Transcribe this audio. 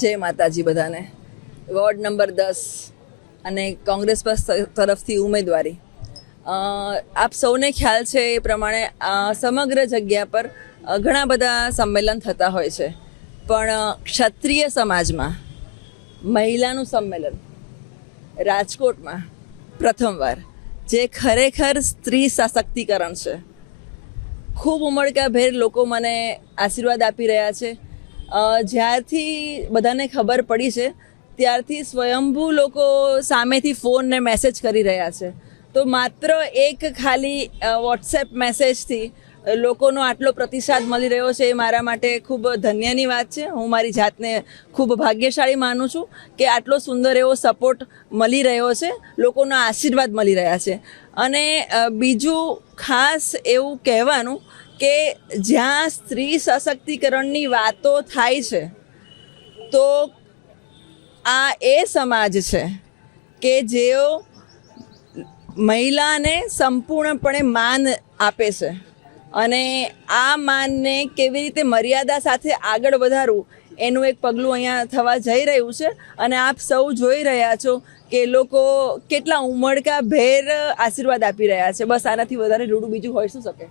જય માતાજી બધાને. વોર્ડ નંબર 10 અને કોંગ્રેસ તરફથી ઉમેદવારી. આપ સૌને ખ્યાલ છે એ પ્રમાણે સમગ્ર જગ્યા પર ઘણા બધા સંમેલન થતા હોય છે, પણ ક્ષત્રિય સમાજમાં મહિલાનું સંમેલન રાજકોટમાં પ્રથમવાર, જે ખરેખર સ્ત્રી સશક્તિકરણ છે. ખૂબ ઉમળકાભેર લોકો મને આશીર્વાદ આપી રહ્યા છે. જ્યારથી બધાને ખબર પડી છે ત્યારથી સ્વયંભૂ લોકો સામેથી ફોન ને મેસેજ કરી રહ્યા છે. તો માત્ર એક ખાલી વોટ્સએપ મેસેજથી લોકોનો આટલો પ્રતિસાદ મળી રહ્યો છે એ મારા માટે ખૂબ ધન્યની વાત છે. હું મારી જાતને ખૂબ ભાગ્યશાળી માનું છું કે આટલો સુંદર એવો સપોર્ટ મળી રહ્યો છે, લોકોના આશીર્વાદ મળી રહ્યા છે. અને બીજું ખાસ એવું કહેવાનું કે જ્યાં સ્ત્રી સશક્તિકરણની વાતો થાય છે તો આ એ સમાજ છે કે જેઓ મહિલાને સંપૂર્ણપણે માન આપે છે, અને આ માનને કેવી રીતે મર્યાદા સાથે આગળ વધારવું એનું એક પગલું અહીંયા થવા જઈ રહ્યું છે. અને આપ સૌ જોઈ રહ્યા છો કે લોકો કેટલા ઉમળકાભેર આશીર્વાદ આપી રહ્યા છે. બસ આનાથી વધારે રૂડું બીજું હોઈ શું શકે.